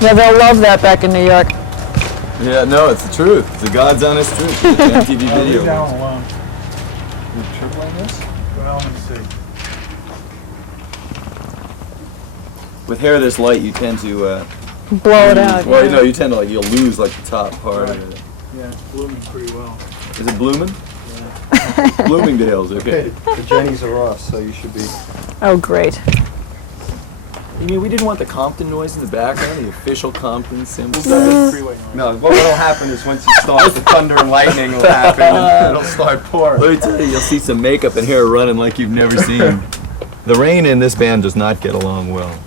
Yeah, they'll love that back in New York. Yeah, no, it's the truth. It's the God's honest truth. It's the MTV video. Down alone. You tripling this? Well, let me see. With hair this light, you tend to Blow it out. Well, yeah. you tend to you'll lose like the top part. Right. Of it. Yeah, it's blooming pretty well. Is it blooming? Yeah. Bloomingdale's, okay. The Jennies are off, so you should be. Oh, great. You mean we didn't want the Compton noise in the background, the official Compton symbol? Freeway noise. No, what will happen is once you start, the thunder and lightning will happen, and it'll start pouring. Let me tell you, you'll see some makeup and hair running like you've never seen. The rain in this band does not get along well.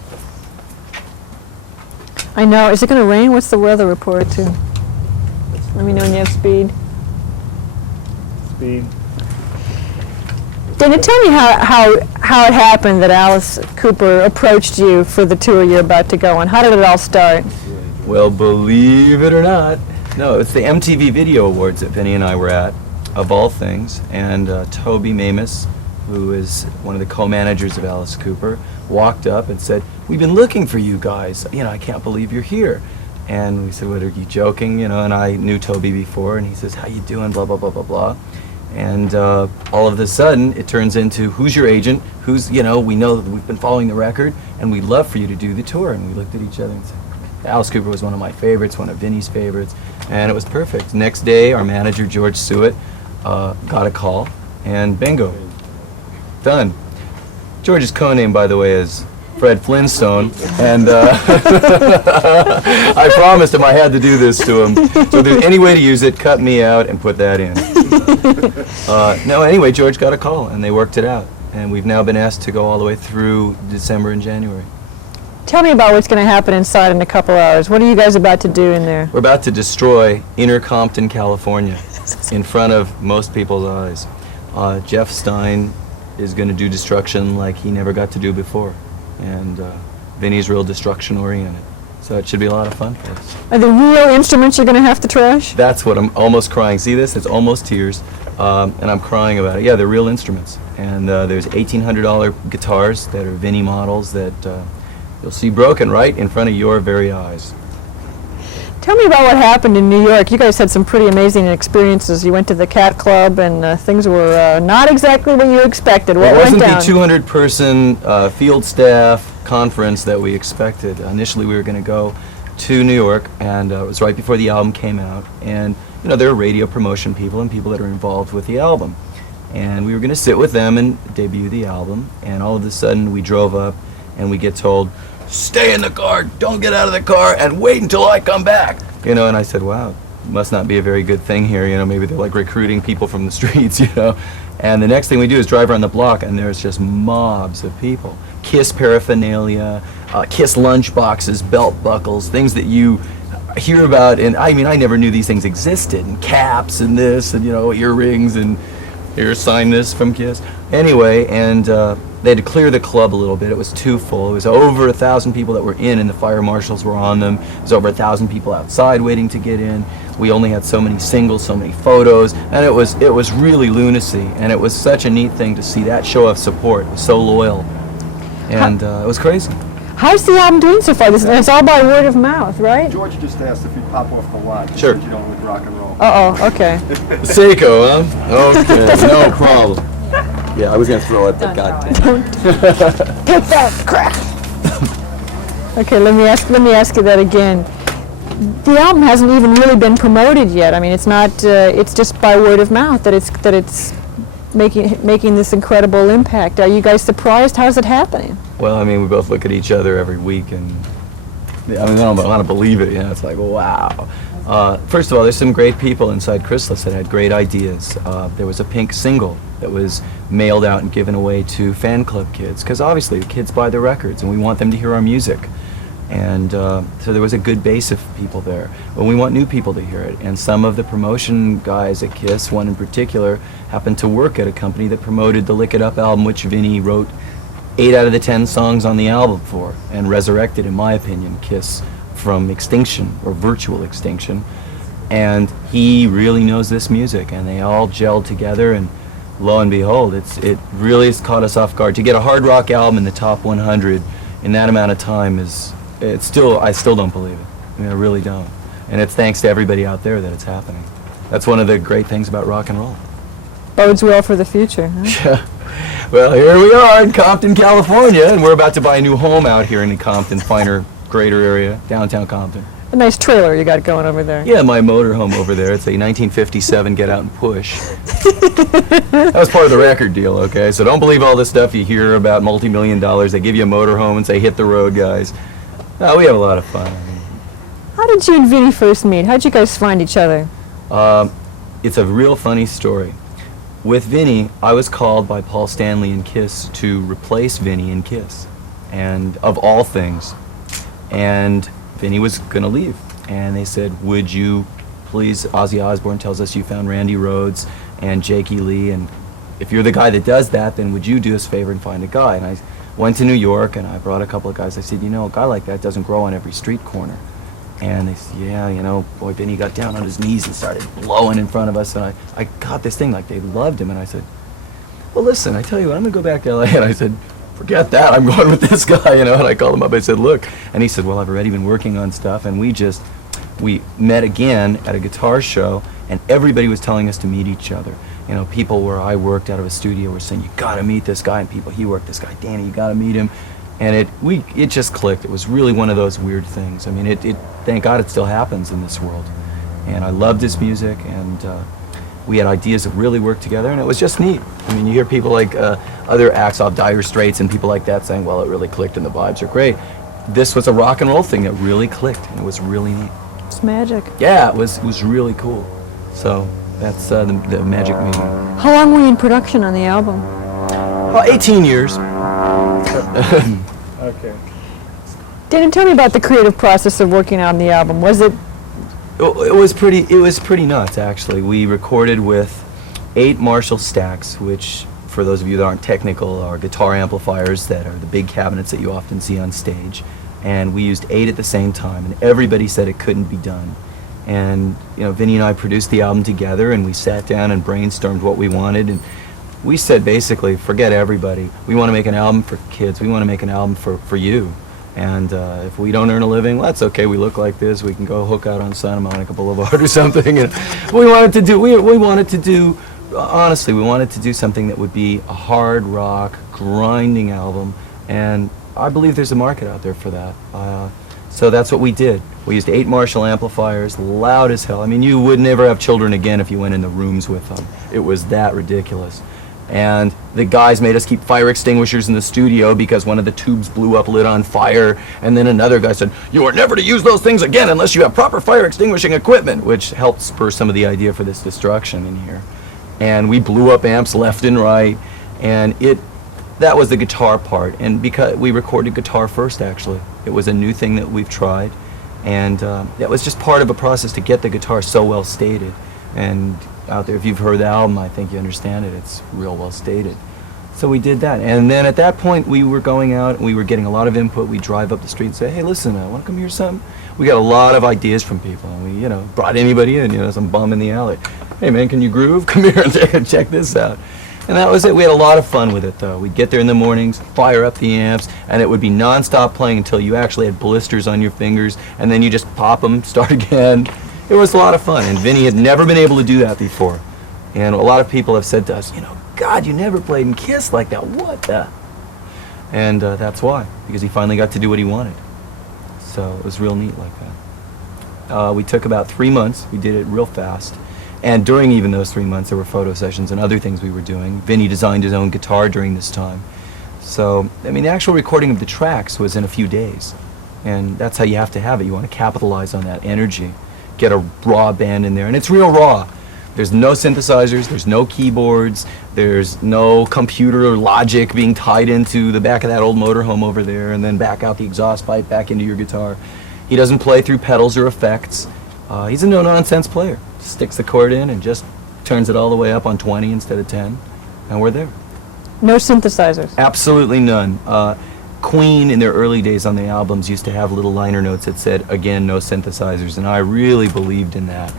I know. Is it going to rain? What's the weather report, too? Let me know when you have speed. Speed. Dana, tell me how it happened that Alice Cooper approached you for the tour you're about to go on. How did it all start? Well, believe it or not, no, it's the MTV Video Awards that Vinnie and I were at, of all things, and Toby Mamis, who is one of the co-managers of Alice Cooper, walked up and said, "We've been looking for you guys. You know, I can't believe you're here." And we said, "What, are you joking?" You know, and I knew Toby before, and he says, "How you doing?" Blah, blah, blah, blah, blah. And all of a sudden, it turns into, who's your agent? Who's, you know, we know that we've been following the record, and we'd love for you to do the tour. And we looked at each other and said, Alice Cooper was one of my favorites, one of Vinnie's favorites, and it was perfect. Next day, our manager, George Sewitt, got a call, and bingo, done. George's co-name, by the way, is Fred Flintstone, and I promised him I had to do this to him. So if there's any way to use it, cut me out and put that in. No, anyway, George got a call, and they worked it out. And we've now been asked to go all the way through December and January. Tell me about what's going to happen inside in a couple hours. What are you guys about to do in there? We're about to destroy inner Compton, California, in front of most people's eyes. Jeff Stein is going to do destruction like he never got to do before. And Vinnie's real destruction oriented. So it should be a lot of fun for us. Are the real instruments you're going to have to trash? That's what I'm almost crying. See this? It's almost tears. And I'm crying about it. Yeah, they're real instruments. And there's $1,800 guitars that are Vinnie models that you'll see broken right in front of your very eyes. Tell me about what happened in New York. You guys had some pretty amazing experiences. You went to the Cat Club, and things were not exactly what you expected. What went down? It wasn't the 200-person field staff conference that we expected. Initially, we were going to go to New York, and it was right before the album came out. And you know, there are radio promotion people and people that are involved with the album. And we were going to sit with them and debut the album. And all of a sudden, we drove up, and we get told, "Stay in the car, don't get out of the car, and wait until I come back." You know, and I said, wow, must not be a very good thing here. You know, maybe they're like recruiting people from the streets, you know. And the next thing we do is drive around the block, and there's just mobs of people. Kiss paraphernalia, Kiss lunch boxes, belt buckles, things that you hear about. And I mean, I never knew these things existed. And caps and this, and you know, earrings, and here, sign this from Kiss. Anyway, and they had to clear the club a little bit. It was too full. It was over 1,000 people that were in, and the fire marshals were on them. There was over 1,000 people outside waiting to get in. We only had so many singles, so many photos, and it was really lunacy. And it was such a neat thing to see that show of support. It was so loyal, and it was crazy. How's the album doing so far? It's all by word of mouth, right? George just asked if you pop off the lot. Sure. You don't with rock and roll. Uh-oh, okay. Seiko, huh? Okay, no problem. Yeah, I was gonna throw it, but goddamn. Get that crap. Okay, let me ask you that again. The album hasn't even really been promoted yet. I mean, it's not. It's just by word of mouth that it's making this incredible impact. Are you guys surprised? How's it happening? Well, I mean, we both look at each other every week, and I mean, I don't want to believe it. You know, it's like, wow. First of all, there's some great people inside Chrysalis that had great ideas. There was a pink single that was mailed out and given away to fan club kids, because obviously the kids buy the records, and we want them to hear our music. And so there was a good base of people there. But we want new people to hear it. And some of the promotion guys at Kiss, one in particular, happened to work at a company that promoted the Lick It Up album, which Vinnie wrote 8 out of the 10 songs on the album for, and resurrected, in my opinion, Kiss from extinction, or virtual extinction. And he really knows this music, and they all gelled together, and lo and behold, it really has caught us off guard. To get a hard rock album in the top 100 in that amount of time is it's still, I still don't believe it. I mean, I really don't. And it's thanks to everybody out there that it's happening. That's one of the great things about rock and roll. Bodes well for the future, huh? Yeah. Well, here we are in Compton, California, and we're about to buy a new home out here in the Compton, finer, greater area, downtown Compton. A nice trailer you got going over there. Yeah, my motorhome over there. It's a 1957 Get Out and Push. That was part of the record deal, okay? So don't believe all this stuff you hear about multi-million dollars. They give you a motorhome and say, hit the road, guys. No, we have a lot of fun. How did you and Vinnie first meet? How'd you guys find each other? It's a real funny story. With Vinnie, I was called by Paul Stanley and Kiss to replace Vinnie in Kiss, and of all things. And Vinnie was going to leave, and they said, would you please, Ozzy Osbourne tells us you found Randy Rhoads and Jakey Lee, and if you're the guy that does that, then would you do us a favor and find a guy? And I went to New York, and I brought a couple of guys. I said, you know, a guy like that doesn't grow on every street corner. And they said, yeah, you know, boy, Vinnie got down on his knees and started blowing in front of us, and I got this thing like they loved him, and I said, well, listen, I tell you what, I'm going to go back to L.A., and I said, forget that, I'm going with this guy, you know, and I called him up, I said, look, and he said, well, I've already been working on stuff, and we met again at a guitar show, and everybody was telling us to meet each other. You know, people where I worked out of a studio were saying, you gotta meet this guy, and people, he worked this guy, Danny, you gotta meet him, and it just clicked. It was really one of those weird things. I mean, thank God it still happens in this world, and I loved his music, and we had ideas that really worked together, and it was just neat. I mean, you hear people like other acts off Dire Straits and people like that saying, well, it really clicked and the vibes are great. This was a rock and roll thing that really clicked, and it was really neat. It's magic. Yeah, it was really cool. So that's the magic meeting. How long were you in production on the album? 18 years. Okay. Dan, tell me about the creative process of working on the album. Was it? It was pretty nuts, actually. We recorded with 8 Marshall stacks, which, for those of you that aren't technical, are guitar amplifiers that are the big cabinets that you often see on stage. And we used 8 at the same time, and everybody said it couldn't be done. And you know, Vinnie and I produced the album together, and we sat down and brainstormed what we wanted, and we said basically, forget everybody. We want to make an album for kids. We want to make an album for you. And if we don't earn a living, well, that's okay. We look like this. We can go hook out on Santa Monica Boulevard or something. And we wanted to do, honestly, we wanted to do something that would be a hard rock, grinding album. And I believe there's a market out there for that. So that's what we did. We used 8 Marshall amplifiers, loud as hell. I mean, you would never have children again if you went in the rooms with them. It was that ridiculous. And the guys made us keep fire extinguishers in the studio because one of the tubes blew up, lit on fire, and then another guy said, you are never to use those things again unless you have proper fire extinguishing equipment, which helped spur some of the idea for this destruction in here. And we blew up amps left and right, and that was the guitar part. And because we recorded guitar first, actually. It was a new thing that we've tried, and that was just part of a process to get the guitar so well stated. And out there, if you've heard the album, I think you understand it. It's real well stated. So we did that, and then at that point we were going out, we were getting a lot of input. We'd drive up the street and say, hey, listen, want to come hear something? We got a lot of ideas from people, and we, you know, brought anybody in, you know, some bum in the alley. Hey man, can you groove? Come here and check this out. And that was it. We had a lot of fun with it, though. We'd get there in the mornings, fire up the amps, and it would be non-stop playing until you actually had blisters on your fingers, and then you just pop them, start again. It was a lot of fun, and Vinnie had never been able to do that before. And a lot of people have said to us, you know, God, you never played in Kiss like that. What the? And that's why, because he finally got to do what he wanted. So it was real neat like that. We took about 3 months. We did it real fast. And during even those 3 months, there were photo sessions and other things we were doing. Vinnie designed his own guitar during this time. So, I mean, the actual recording of the tracks was in a few days. And that's how you have to have it. You want to capitalize on that energy. Get a raw band in there, and it's real raw. There's no synthesizers, there's no keyboards, there's no computer logic being tied into the back of that old motorhome over there and then back out the exhaust pipe back into your guitar. He doesn't play through pedals or effects. He's a no-nonsense player. Sticks the chord in and just turns it all the way up on 20 instead of 10, and we're there. No synthesizers? Absolutely none. Queen, in their early days on the albums, used to have little liner notes that said, again, no synthesizers, and I really believed in that.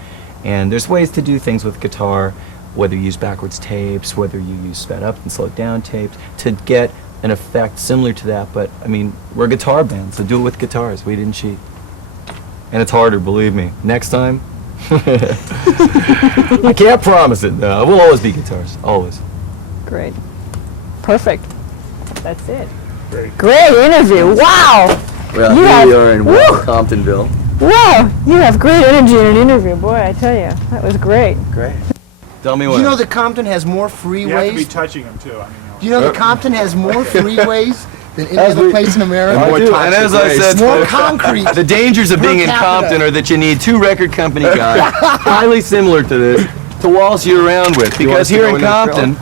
And there's ways to do things with guitar, whether you use backwards tapes, whether you use sped up and slowed down tapes, to get an effect similar to that, but I mean, we're a guitar band, so do it with guitars. We didn't cheat. And it's harder, believe me. Next time, I can't promise it. No, it will always be guitars, always. Great. Perfect. That's it. Great interview. Wow. Well, You here have- we are in woo! Comptonville. Wow. You have great energy in an interview. Boy, I tell you, that was great. Great. Tell me what. You know that Compton has more You have to be freeways? touching him too. I mean, Do you know that Compton has more freeways than any As other we- place in America? I do, and as I said, More concrete. the dangers of Per being in capita. Compton are that you need two record company guys, highly similar to this, to waltz you around with. Because here in Compton,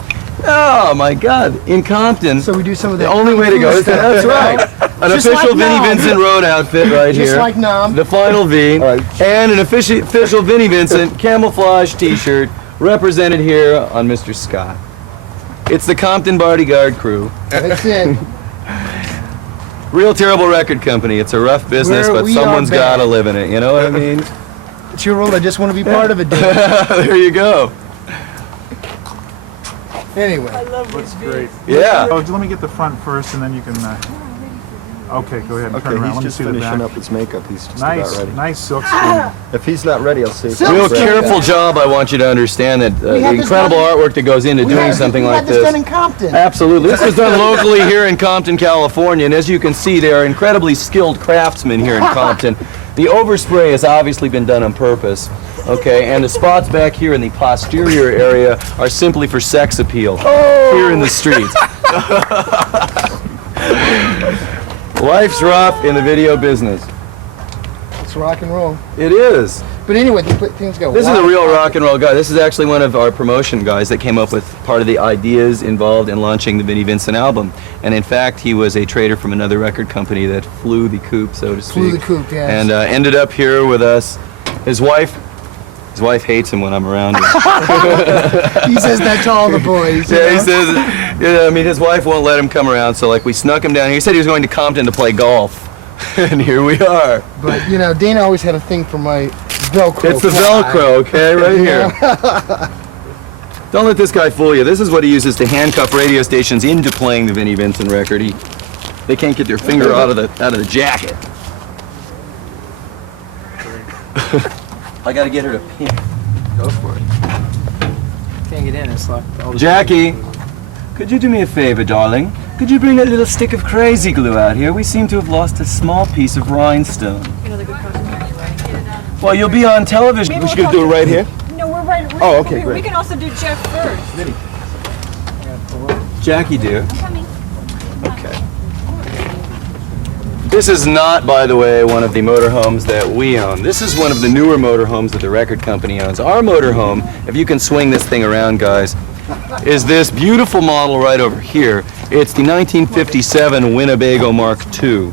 oh my God, in Compton, So we do some of the that. only way to go is to, that's right, an Just official like Vinnie Nom. Vincent Road outfit right Just here, like Nom. the final V, and an official Vinnie Vincent camouflage T-shirt represented here on Mr. Scott. It's the Compton Bodyguard crew. That's it. Real terrible record company. It's a rough business, Where but we are someone's bad. got to live in it. You know what I mean? It's your role. I just want to be part of it, dude. There you go. Anyway. looks great. Yeah. Oh, let me get the front first, and then you can. Okay, go ahead and turn around. Let me see the back. his makeup. He's just Nice, nice silk screen. If he's not ready, I'll see. Silk Real screen. careful job. I want you to understand that the had this incredible done- artwork that goes into doing something we like had this done this. in Compton. Absolutely. This was done locally here in Compton, California, and as you can see, they are incredibly skilled craftsmen here in Compton. The overspray has obviously been done on purpose, okay, and the spots back here in the posterior area are simply for sex appeal here in the streets. Life's rough in the video business. It's rock and roll. It is. But anyway, things go. This is a wild. real rock and roll guy. This is actually one of our promotion guys that came up with part of the ideas involved in launching the Vinnie Vincent album. And in fact, he was a trader from another record company that flew the coop, so to speak. Flew the coop, yes. And ended up here with us. His wife hates him when I'm around him. He says that to all the boys. you Yeah, he know? says, yeah, I mean, his wife won't let him come around, so like we snuck him down here. He said he was going to Compton to play golf. And here we are. But, you know, Dana always had a thing for my Velcro. It's the fly. Velcro, okay, right here. Don't let this guy fool you. This is what he uses to handcuff radio stations into playing the Vinnie Vincent record. They can't get their finger out of the jacket. I gotta get her to pee. Go for it. Can't get in, it's locked. All the Jackie, could you do me a favor, darling? Could you bring that little stick of crazy glue out here? We seem to have lost a small piece of rhinestone. Well, you'll be on television. We should do it right here. No, we're right. Oh, okay, great. We can also do Jeff first. Jackie, dear. Okay. This is not, by the way, one of the motorhomes that we own. This is one of the newer motorhomes that the record company owns. Our motorhome, if you can swing this thing around, guys, is this beautiful model right over here. It's the 1957 Winnebago Mark II.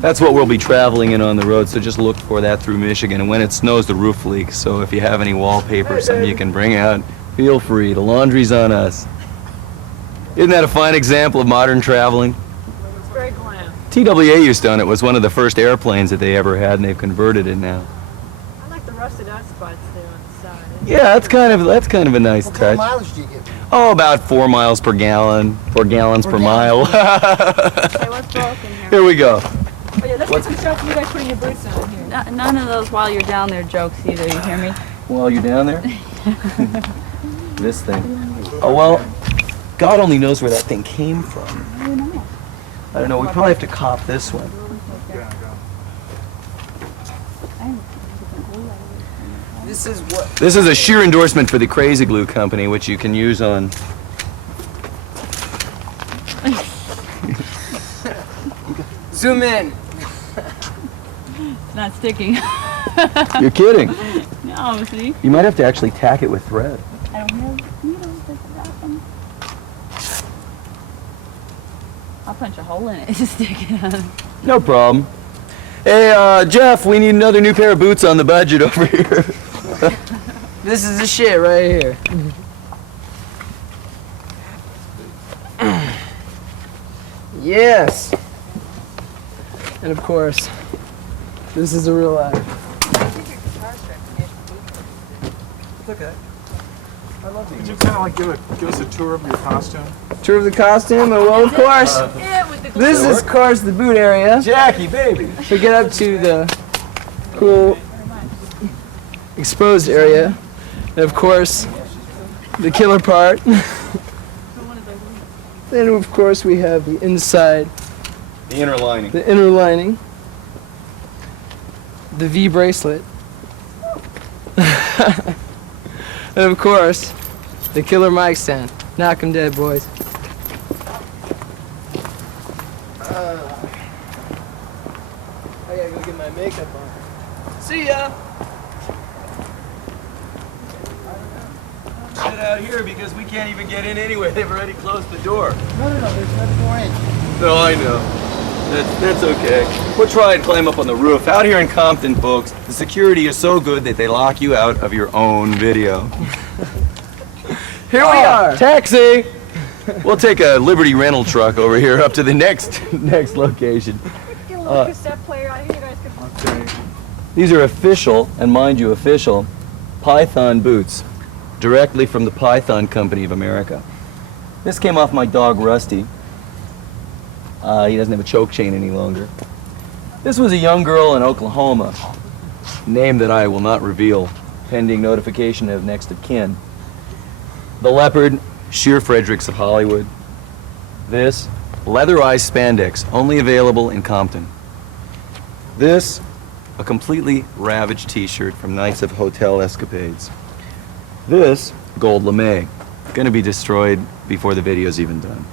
That's what we'll be traveling in on the road, so just look for that through Michigan. And when it snows, the roof leaks, so if you have any wallpaper or something you can bring out, feel free. The laundry's on us. Isn't that a fine example of modern traveling? It's very glam. TWA used to own it. It was one of the first airplanes that they ever had, and they've converted it now. I like the rusted out spots there on the side. Yeah, that's kind of a nice What kind of touch. mileage do you get? Oh, about 4 miles per gallon, 4 gallons per mile. Hey, what's broken here? Here we go. Oh yeah, let's get some shots of you guys putting your boots on here. None of those while you're down there jokes either, you hear me? While you're down there? This thing. Oh, well, God only knows where that thing came from. I don't know. We probably have to cop this one. This is what? This is a sheer endorsement for the Crazy Glue Company, which you can use on... Zoom in. It's not sticking. You're kidding. No, see? You might have to actually tack it with thread. I don't have needles. That's awesome. I'll punch a hole in it to stick it on. No problem. Hey, Jeff, we need another new pair of boots on the budget over here. This is the shit right here. Yes. And of course, this is a real life. It's okay. Could you kind of like give us a tour of your costume? Tour of the costume, well, of course. This is, of course, the boot area. Jackie, baby. We get up to the cool exposed area. And of course, the killer part. Then, of course, we have the inside, The inner lining. the inner lining, the V bracelet, and of course, the killer mic stand. Knock 'em dead, boys. I gotta go get my makeup on. See ya! Sit out here because we can't even get in anyway. They've already closed the door. No, there's another door in. No, I know. That's okay. We'll try and climb up on the roof. Out here in Compton, folks, the security is so good that they lock you out of your own video. Here we are! Taxi! We'll take a Liberty rental truck over here up to the next location. Get a little cassette player out here. You guys can. Okay. These are official, and mind you, official Python boots, directly from the Python Company of America. This came off my dog Rusty. He doesn't have a choke chain any longer. This was a young girl in Oklahoma, name that I will not reveal, pending notification of next of kin. The leopard, Sheer Fredericks of Hollywood. This, leatherized spandex, only available in Compton. This, a completely ravaged t-shirt from Nights of Hotel Escapades. This, gold lame, gonna be destroyed before the video's even done.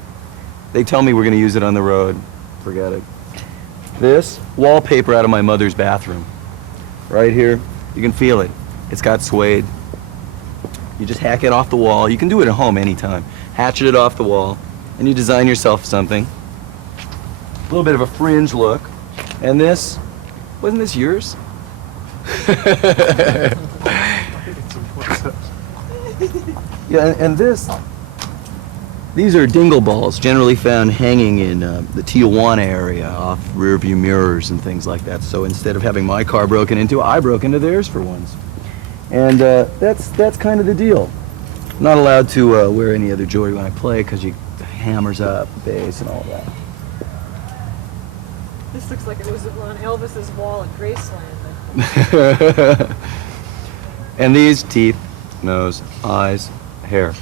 They tell me we're gonna use it on the road. Forget it. This, wallpaper out of my mother's bathroom. Right here, you can feel it. It's got suede. You just hack it off the wall. You can do it at home anytime. Hatchet it off the wall, and you design yourself something. A little bit of a fringe look. And this, wasn't this yours? Yeah, and this, these are dingle balls, generally found hanging in the Tijuana area off rear view mirrors and things like that. So instead of having my car broken into, I broke into theirs for once. And that's kind of the deal. I'm not allowed to wear any other jewelry when I play because it hammers up the bass and all that. This looks like it was on Elvis's wall at Graceland. And these teeth, nose, eyes, hair.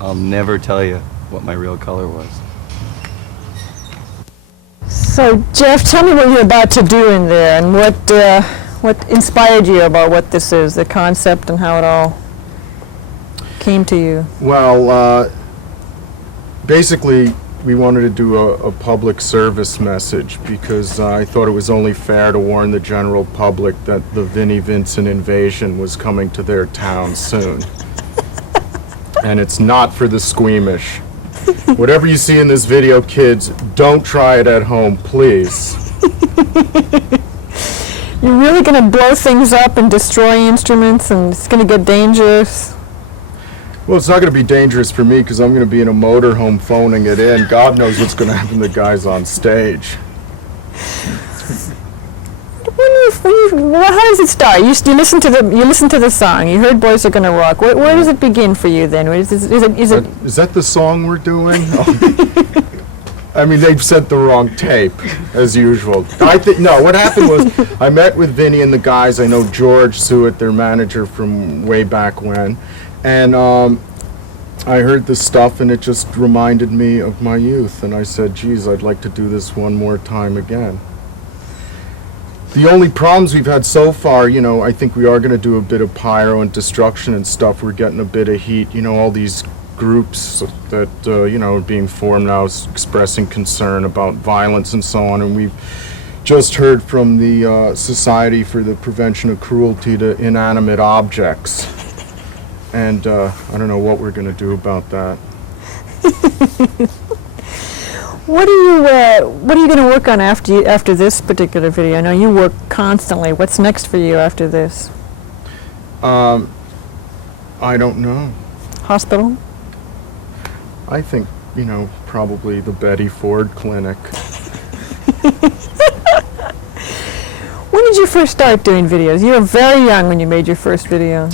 I'll never tell you what my real color was. So, Jeff, tell me what you're about to do in there, and what inspired you about what this is, the concept, and how it all came to you. Well, basically, we wanted to do a public service message because I thought it was only fair to warn the general public that the Vinnie Vincent invasion was coming to their town soon. And it's not for the squeamish. Whatever you see in this video, kids, don't try it at home, please. You're really going to blow things up and destroy instruments, and it's going to get dangerous. Well, it's not going to be dangerous for me because I'm going to be in a motorhome phoning it in. God knows what's going to happen to the guys on stage. How does it start? You listen to the song. You heard "Boys Are Gonna Rock." Where does it begin for you then? Is that the song we're doing? Oh. I mean, they've sent the wrong tape, as usual. No, what happened was I met with Vinnie and the guys. I know George Suet, their manager from way back when. And I heard this stuff, and it just reminded me of my youth. And I said, geez, I'd like to do this one more time again. The only problems we've had so far, I think we are going to do a bit of pyro and destruction and stuff. We're getting a bit of heat. All these groups that, are being formed now expressing concern about violence and so on. And we've just heard from the Society for the Prevention of Cruelty to Inanimate Objects. And I don't know what we're going to do about that. What are you going to work on after this particular video? I know you work constantly. What's next for you after this? I don't know. Hospital? I think, probably the Betty Ford Clinic. When did you first start doing videos? You were very young when you made your first video.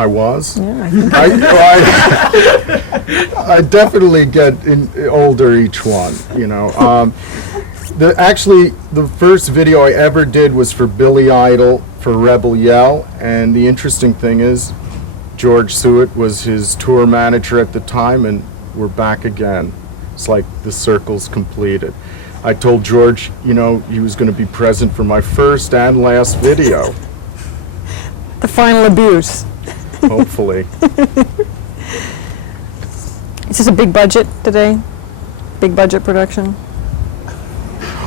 I was. Yeah, I think I definitely get older each one, you know. Actually, the first video I ever did was for Billy Idol for Rebel Yell, and the interesting thing is, George Suet was his tour manager at the time, and we're back again. It's like the circle's completed. I told George, you know, he was going to be present for my first and last video, the final abuse. hopefully. Is this a big budget today? Big budget production?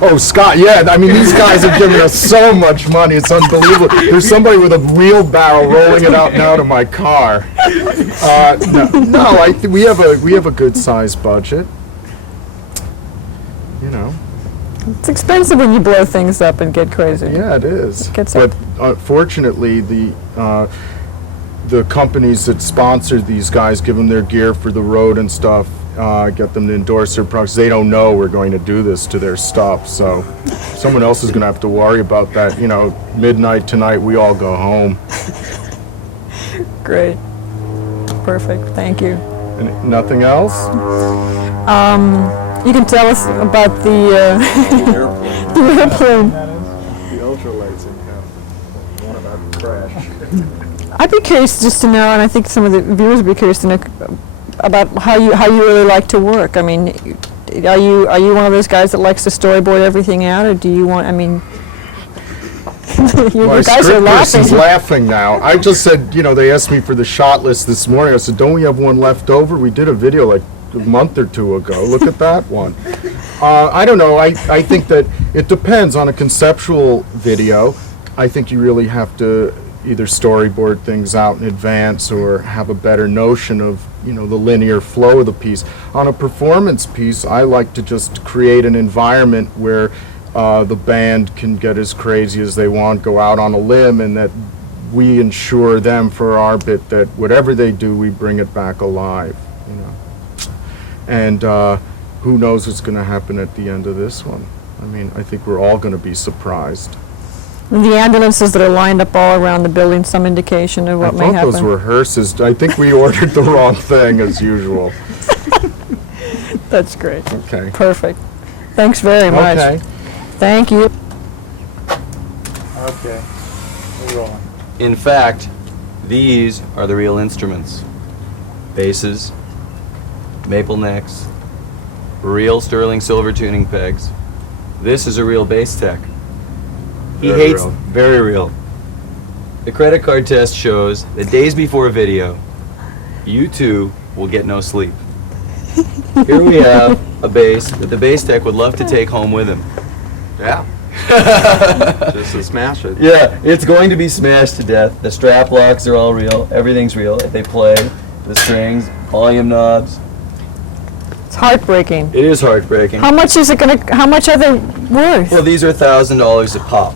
Oh, Scott, yeah, I mean, these guys have given us so much money, it's unbelievable. There's somebody with a wheelbarrow rolling it out now to my car. We have a good-sized budget. You know. It's expensive when you blow things up and get crazy. Yeah, it is. Gets But up. fortunately, the companies that sponsor these guys give them their gear for the road and stuff, get them to endorse their products. They don't know we're going to do this to their stuff, so someone else is going to have to worry about that. You know, midnight tonight, we all go home. Great. Perfect. Thank you. And nothing else? You can tell us about the the airplane. The ultralights in town. One about to crash. I'd be curious just to know, and I think some of the viewers would be curious to know about how you really like to work. I mean, are you one of those guys that likes to storyboard everything out, or do you want? I mean, you My guys are script laughing. person's laughing now. I just said, you know, they asked me for the shot list this morning. I said, don't we have one left over? We did a video like a month or two ago. Look at that one. I don't know. I think that it depends on a conceptual video. I think you really have to either storyboard things out in advance or have a better notion of, you know, the linear flow of the piece. On a performance piece, I like to just create an environment where the band can get as crazy as they want, go out on a limb, and that we ensure them for our bit that whatever they do, we bring it back alive, you know. And who knows what's going to happen at the end of this one. I mean, I think we're all going to be surprised. The ambulances that are lined up all around the building, some indication of what may I thought happen. those were hearses. I think we ordered the wrong thing as usual. That's great. Okay. Perfect. Thanks very much. Okay. Thank you. Okay, we're rolling. In fact, these are the real instruments. Basses, maple necks, real sterling silver tuning pegs. This is a real bass tech. He Very hates, real. very real. The credit card test shows that days before a video, you two will get no sleep. Here we have a bass that the bass tech would love to take home with him. Yeah. Just to smash it. Yeah, it's going to be smashed to death. The strap locks are all real. Everything's real. If they play, the strings, volume knobs. It's heartbreaking. It is heartbreaking. How much is it gonna? How much are they worth? Well, these are $1,000 a pop.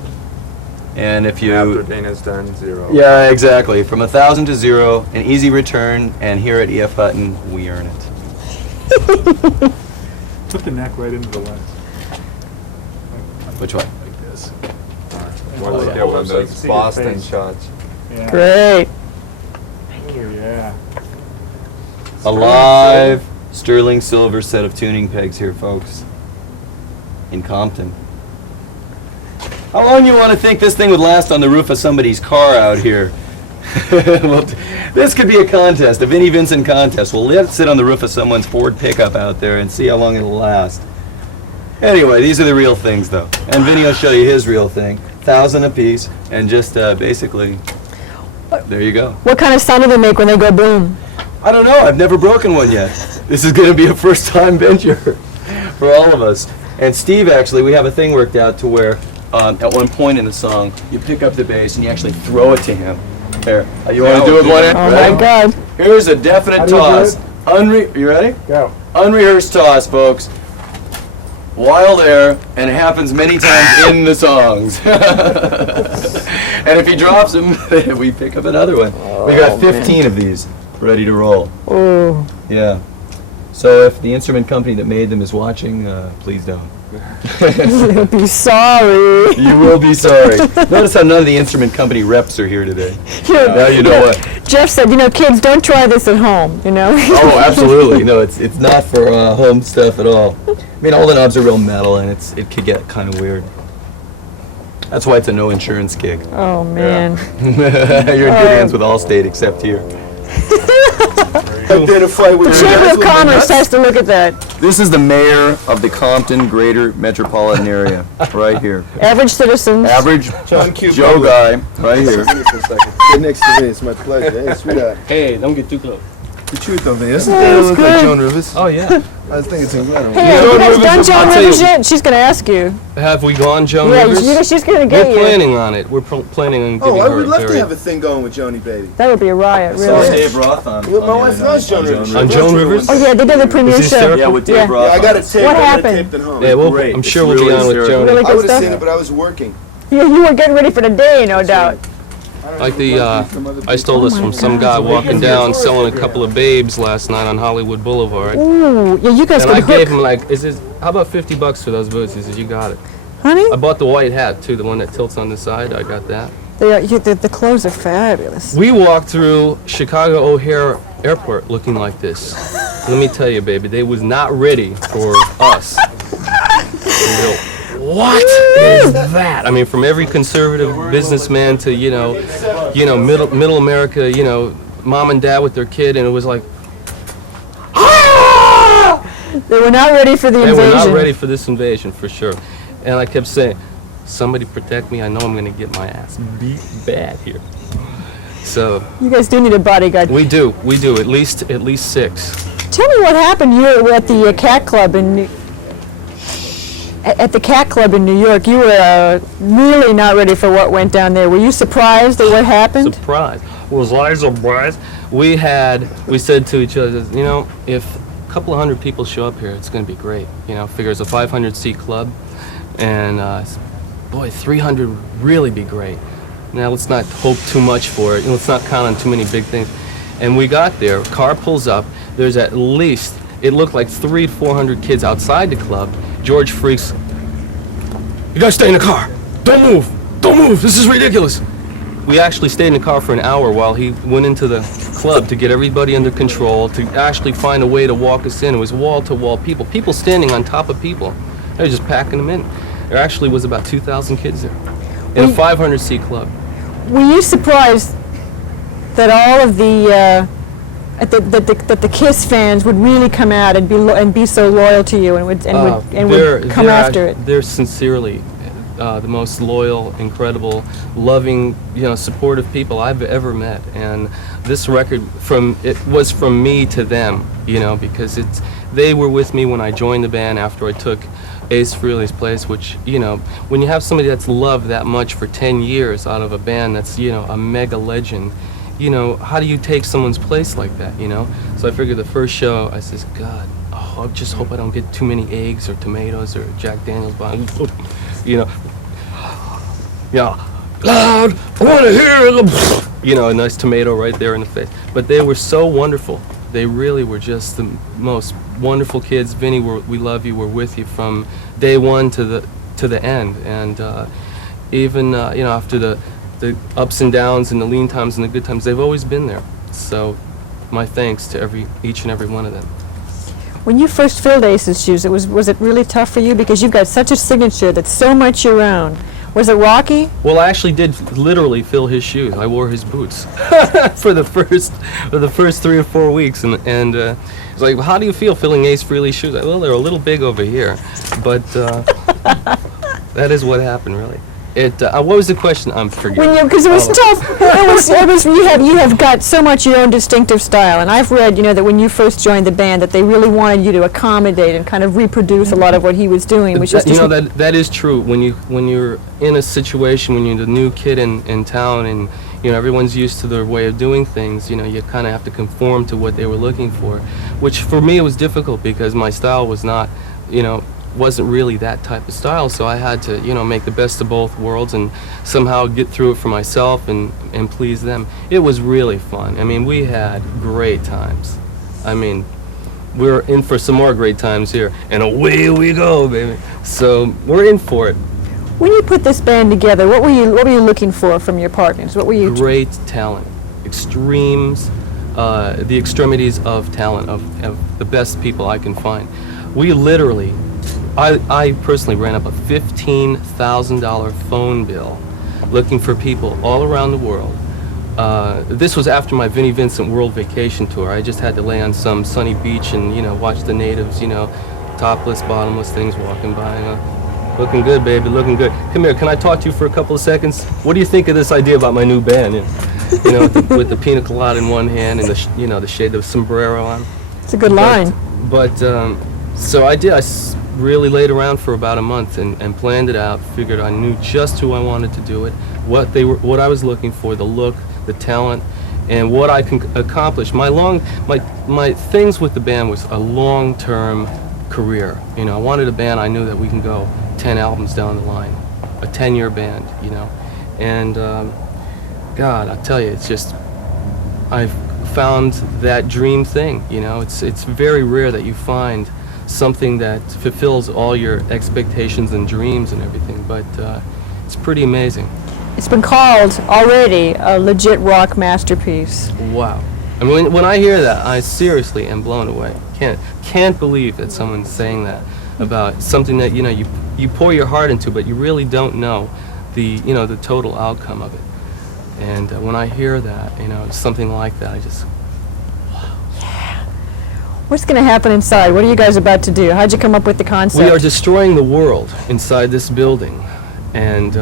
And if you... After Dana's done, 0. Yeah, exactly. From 1,000 to 0, an easy return, and here at EF Hutton, we earn it. Put the neck right into the lens. Which one? Like this. One of those See your Boston face. shots. Yeah. Great. Oh, yeah. A live sterling silver set of tuning pegs here, folks. In Compton. How long you want to think this thing would last on the roof of somebody's car out here? Well, this could be a contest, a Vinnie Vincent contest. Well, let's sit on the roof of someone's Ford pickup out there and see how long it'll last. Anyway, these are the real things, though. And Vinnie will show you his real thing. 1,000 a piece, and just basically, there you go. What kind of sound do they make when they go boom? I don't know. I've never broken one yet. This is going to be a first-time venture for all of us. And Steve, actually, we have a thing worked out to where at one point in the song, you pick up the bass and you actually throw it to him. There. You want to do it with one hand? Oh Ready? my God. Here's a definite do you do toss. it? You ready? Go. Unrehearsed toss, folks. Wild air, and it happens many times in the songs. And if he drops them, we pick up another one. We got 15 of these ready to roll. Oh. Yeah. So if the instrument company that made them is watching, please don't. You'll be sorry. You will be sorry. Notice how none of the instrument company reps are here today. Now you know what. Jeff said, kids, don't try this at home, Oh, absolutely. No, it's not for home stuff at all. I mean, all the knobs are real metal, and it could get kind of weird. That's why it's a no insurance gig. Oh, man. You're in good hands with Allstate, except here. Identify with The Chamber of Commerce has to look at that. This is the mayor of the Compton Greater Metropolitan Area, right here. Average citizens. Average John Q. Joe guy, right here. Sit next to me. It's my pleasure. Hey, sweetheart. Hey, don't get too close. The truth of it. Doesn't Yeah, it's look like good. Joan Rivers? Oh yeah. I think it's incredible. Hey, have you guys done Joan I'll tell you- Rivers yet? She's going to ask you. Have we gone, Joan Yeah, Rivers? she's going to We're get you. planning on it. We're planning on giving Oh, I her would a love to very- have a thing going with Joni, baby. That would be a riot, Saw really. Dave Roth on. Well, my wife loves Joan Rivers. On Joan Rivers? Oh, yeah, they did the premiere Is this show. therapy? Yeah, with Dave Yeah. Roth. Yeah, I got it taped. What I got it happened? taped at home. Yeah, well, Great. I'm It's sure we'll be really on with hysterical. Joan. Really I good would have stuff. seen it, but I was working. You were getting ready for the day, no doubt. Like I stole this from some guy walking down selling a couple of babes last night on Hollywood Boulevard. Ooh, yeah, you guys And I could gave hook. him like, how about $50 for those boots? He says, you got it. Honey, I bought the white hat too, the one that tilts on the side. I got that. the clothes are fabulous. We walked through Chicago O'Hare Airport looking like this. Let me tell you, baby, they was not ready for us. What is that? I mean, from every conservative businessman to middle America, mom and dad with their kid, and it was like They were not ready for the they invasion. were not ready for this invasion for sure. And I kept saying, "Somebody protect me! I know I'm going to get my ass beat bad here." So You guys do need a bodyguard. we do at least 6. Tell me what happened. You were at the Cat Club in at the Cat Club in New York. You were really not ready for what went down there. Were you surprised at what happened? Surprise. Was I surprised? We said to each other, if a couple of hundred people show up here, it's going to be great. Figures a 500-seat club, and boy, 300 would really be great. Now let's not hope too much for it. Let's not count on too many big things. And we got there. Car pulls up. There's at least, it looked like 300 to 400 kids outside the club. George freaks. You guys stay in the car. Don't move. Don't move. This is ridiculous. We actually stayed in the car for an hour while he went into the club to get everybody under control, to actually find a way to walk us in. It was wall-to-wall people standing on top of people. They were just packing them in. There actually was about 2,000 kids there in a 500-seat club. Were you surprised that all of the that the Kiss fans would really come out and be so loyal to you and would come after it? They're sincerely the most loyal, incredible, loving, supportive people I've ever met. And this record was from me to them, because they were with me when I joined the band after I took Ace Frehley's place, which, when you have somebody that's loved that much for 10 years out of a band that's, a mega legend, how do you take someone's place like that, So I figured the first show, I says, God, I just hope I don't get too many eggs or tomatoes or Jack Daniels bottle. Yeah, loud, I want to hear the, a nice tomato right there in the face. But they were so wonderful. They really were just the most wonderful kids. Vinnie, we love you. We're with you from day one to the end. And even after the ups and downs and the lean times and the good times, they've always been there. So my thanks to each and every one of them. When you first filled Ace's shoes, was it really tough for you because you've got such a signature that's so much your own? Was it rocky? Well, I actually did literally fill his shoes. I wore his boots for the first 3 or 4 weeks, and it's like, how do you feel filling Ace Frehley's shoes? Well, they're a little big over here, but that is what happened, really. What was the question? I'm forgetting. Because it was tough. It was. You have got so much your own distinctive style, and I've read, that when you first joined the band, that they really wanted you to accommodate and kind of reproduce a lot of what he was doing, which was just that is true. When you're in a situation, when you're the new kid in town, and everyone's used to their way of doing things, you kind of have to conform to what they were looking for, which for me it was difficult because my style was not, wasn't really that type of style, so I had to, make the best of both worlds and somehow get through it for myself and please them. It was really fun. I mean, we had great times. I mean, we're in for some more great times here, and away we go, baby. So we're in for it. When you put this band together, what were you looking for from your partners? What were you? Great talent, extremes, the extremities of talent, of the best people I can find. We literally, I personally ran up a $15,000 phone bill looking for people all around the world. This was after my Vinnie Vincent World Vacation Tour. I just had to lay on some sunny beach and, watch the natives, topless, bottomless things walking by. Looking good, baby, looking good. Come here, can I talk to you for a couple of seconds? What do you think of this idea about my new band? With the pina colada in one hand and the shade of sombrero on. It's a good line. But so I did. Really laid around for about a month and planned it out. Figured I knew just who I wanted to do it, what I was looking for, the look, the talent, and what I can accomplish. My things with the band was a long-term career. I wanted a band I knew that we can go 10 albums down the line, a 10-year band. And God, I'll tell you, it's just I've found that dream thing. It's very rare that you find something that fulfills all your expectations and dreams and everything, but it's pretty amazing. It's been called already a legit rock masterpiece. Wow. I mean, when I hear that, I seriously am blown away. Can't believe that someone's saying that about something that you pour your heart into, but you really don't know the total outcome of it. And when I hear that, something like that, I just What's going to happen inside? What are you guys about to do? How'd you come up with the concept? We are destroying the world inside this building, and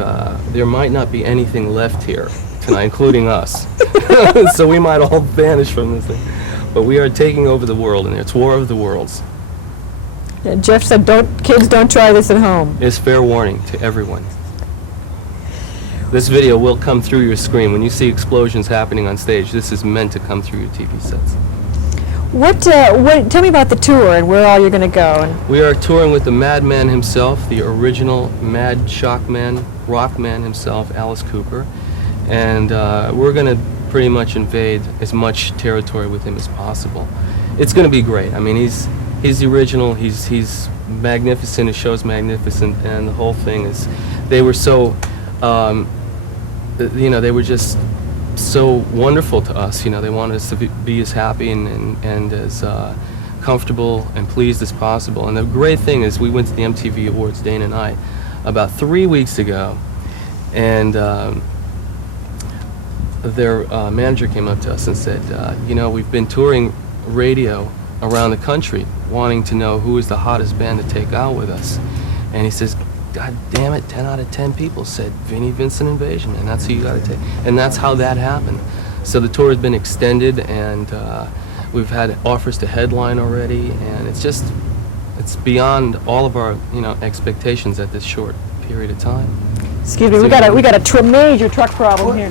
there might not be anything left here tonight, including us. So we might all vanish from this thing. But we are taking over the world, and it's War of the Worlds. Yeah, Jeff said, kids don't try this at home. It's fair warning to everyone. This video will come through your screen. When you see explosions happening on stage, this is meant to come through your TV sets. Tell me about the tour and where all you're going to go. We are touring with the madman himself, the original mad shock man, rock man himself, Alice Cooper. And we're going to pretty much invade as much territory with him as possible. It's going to be great. I mean, he's the original, he's magnificent, his show's magnificent, and the whole thing is, they were so, they were just so wonderful to us. They wanted us to be as happy and as comfortable and pleased as possible. And the great thing is, we went to the MTV Awards, Dana and I, about 3 weeks ago, and their manager came up to us and said, we've been touring radio around the country, wanting to know who is the hottest band to take out with us. And he says, God damn it, 10 out of 10 people said Vinnie Vincent Invasion, and that's who you got to take. And that's how that happened. So the tour has been extended, and we've had offers to headline already, and it's beyond all of our expectations at this short period of time. Excuse me, we got a major truck problem here.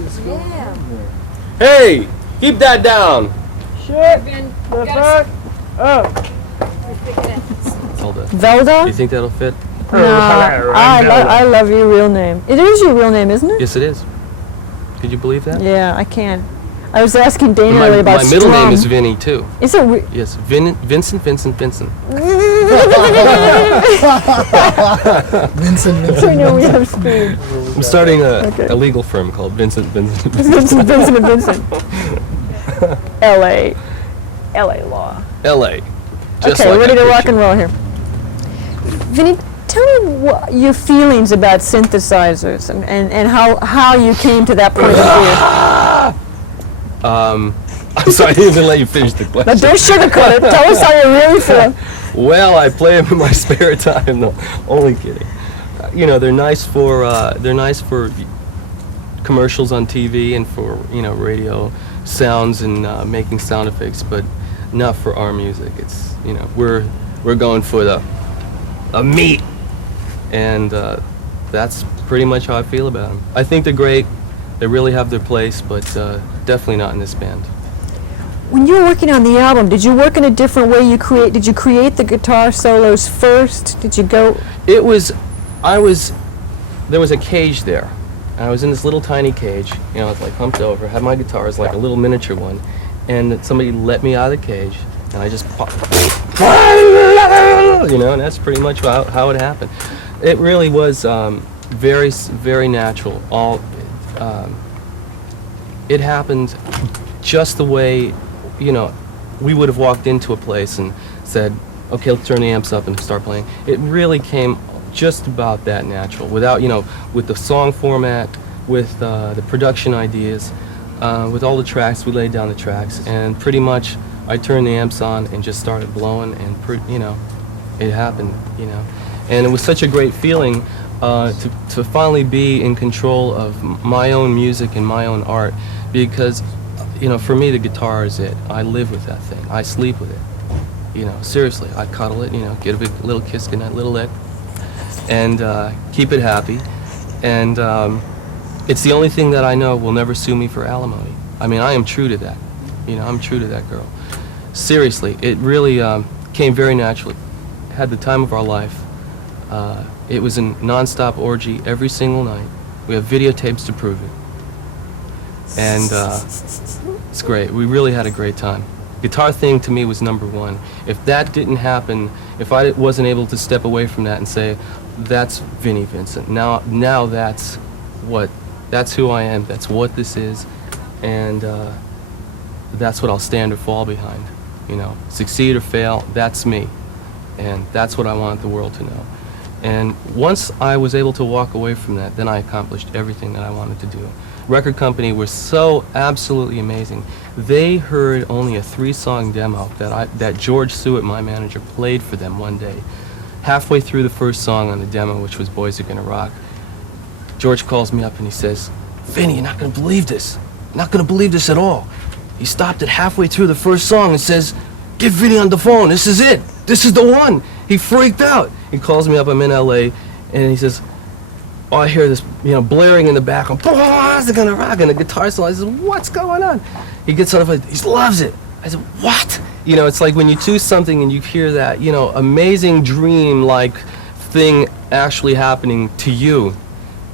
Hey, keep that down. Shit. The fuck? Oh. Velda? Do you think that'll fit? No, I love your real name. It is your real name, isn't it? Yes, it is. Could you believe that? Yeah, I can. I was asking Dana earlier about my middle name is Vinnie, too. Is it? Yes, Vincent. Vincent. I know we have speed. I'm starting a legal firm called Vincent. Vincent. L.A. Law. L.A. Just okay, like ready to that rock picture. and roll here. Vinnie, tell me your feelings about synthesizers and how you came to that point of view. I'm sorry, I didn't even let you finish the question. Now, don't sugarcoat it. Tell us how you really feel. Well, I play them in my spare time. No, only kidding. They're nice for commercials on TV and for radio sounds and making sound effects, but not for our music. It's we're going for the meat, and that's pretty much how I feel about them. I think they're great. They really have their place, but definitely not in this band. When you were working on the album, did you work in a different way? Did you create the guitar solos first? Did you go? There was a cage there. I was in this little tiny cage, I was like humped over, had my guitar as like a little miniature one, and somebody let me out of the cage, and I just popped, and that's pretty much how it happened. it really was very natural. It happened just the way, we would have walked into a place and said, okay, let's turn the amps up and start playing. It really came just about that natural, without, with the song format, with the production ideas, with all the tracks. We laid down the tracks, and pretty much I turned the amps on and just started blowing, and it happened, And it was such a great feeling to finally be in control of my own music and my own art, because, for me the guitar is it. I live with that thing. I sleep with it. Seriously, I cuddle it, get a big little kiss in that little lick, and keep it happy. And it's the only thing that I know will never sue me for alimony. I mean, I am true to that. I'm true to that girl. Seriously, it really came very naturally. Had the time of our life. It was a non-stop orgy every single night. We have videotapes to prove it. And it's great. We really had a great time. Guitar thing to me was number one. If that didn't happen, if I wasn't able to step away from that and say, that's Vinnie Vincent. Now that's who I am. That's what this is, and that's what I'll stand or fall behind. Succeed or fail, that's me, and that's what I want the world to know. And once I was able to walk away from that, then I accomplished everything that I wanted to do. Record company were so absolutely amazing. They heard only a 3-song demo that George Stewart, my manager, played for them one day. Halfway through the first song on the demo, which was Boyz Are Gonna Rock, George calls me up and he says, Vinnie, you're not gonna believe this. Not gonna believe this at all. He stopped it halfway through the first song and says, get Vinnie on the phone, this is it. This is the one. He freaked out. He calls me up, I'm in LA, and he says, oh, I hear this, blaring in the background, Boyz Are Gonna Rock, and the guitar solo. I said, what's going on? He gets on the phone, he loves it. I said, what? It's like when you do something and you hear that, amazing dream-like thing actually happening to you.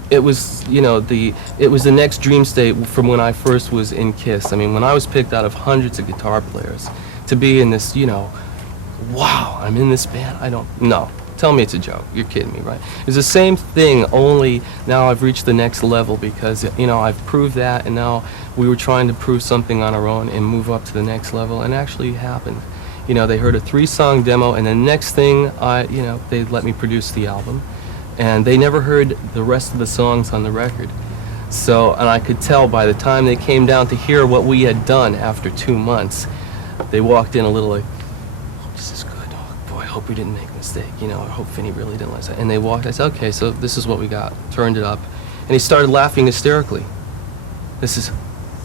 It was, it was the next dream state from when I first was in KISS. I mean, when I was picked out of hundreds of guitar players to be in this, wow, I'm in this band. No. Tell me it's a joke. You're kidding me, right? It's the same thing, only now I've reached the next level because, I've proved that, and now we were trying to prove something on our own and move up to the next level, and it actually happened. They heard a 3-song demo, and the next thing, they let me produce the album, and they never heard the rest of the songs on the record. So, and I could tell by the time they came down to hear what we had done after 2 months, they walked in a little like, oh, this is good. Oh, boy, I hope we didn't make a mistake. I hope Vinnie really didn't like that. And they walked, I said, okay, so this is what we got. Turned it up. And he started laughing hysterically. This is,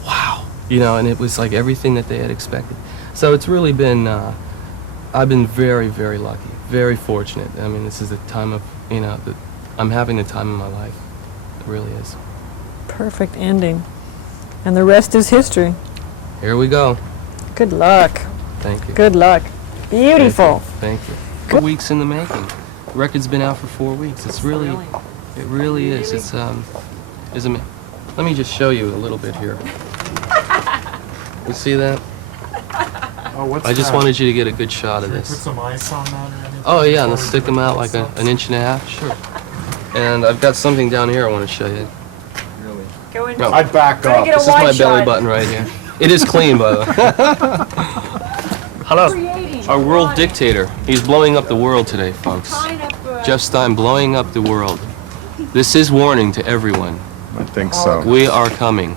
wow. And it was like everything that they had expected. So it's really been, I've been very, very lucky, very fortunate. I mean, this is the time of, I'm having the time of my life. It really is. Perfect ending. And the rest is history. Here we go. Good luck. Thank you. Good luck. Beautiful. Thank you. 4 weeks in the making. The record's been out for 4 weeks. It's really, it really is. It's let me just show you a little bit here. You see that? Oh, what's I just that? wanted you to get a good shot of Put this. some ice on that or anything? Oh yeah, and let's stick them out like an inch and a half. Sure. And I've got something down here I want to show you. Really? Go in. No. I'd back up. Get a This is my wide belly shot. button right here. It is clean, by the way. Hello. Creating, Our world drawing, dictator. He's blowing up the world today, folks. tying up, Jeff Stein blowing up the world. This is warning to everyone. I think so. We are coming.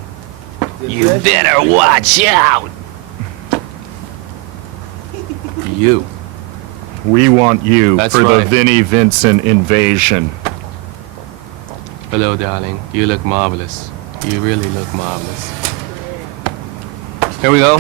You better watch out. You. We want you That's for the right. Vinnie Vincent invasion. Hello, darling. You look marvelous. You really look marvelous. Here we go.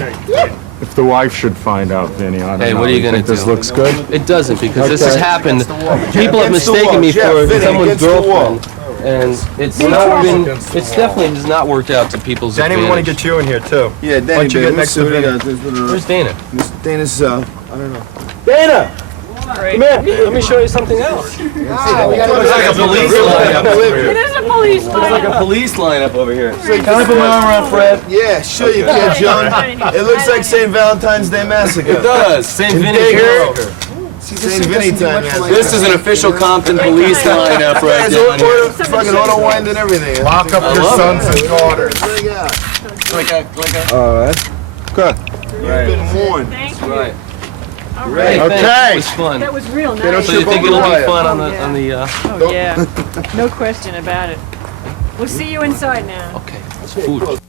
If the wife should find out, Vinnie, I don't Hey, know. what are you think gonna this do? looks good? It doesn't, because this has Okay. happened. People have mistaken me for someone's girlfriend, and it's not been. It's definitely has not worked out to people's Danny, we want to advantage. get you in here too. Yeah, Danny, Why don't you baby, get next to Vinnie? Where's Dana? Dana's, I don't know. Dana! Come here. Let me show you something else. Looks like a police lineup over It here. is a police Looks like a line. police lineup over here. Can I put my arm around Fred? Yeah, sure you can, John. It looks like St. Valentine's Day Massacre. It does. St. Vinnie's Digger. Massacre. St. Vinny time, man. This is an official Compton police lineup right Guys, down here. order fucking auto wind and everything. Lock up your love sons and daughters. Alright. Okay. You've been warned. Thank you. Right. All Hey, right. thanks. Okay. It was fun. That was real don't nice. So you trip think over it'll the be wire. fun on Oh, the Oh, yeah. No question about it. We'll see you inside now. Okay, it's food.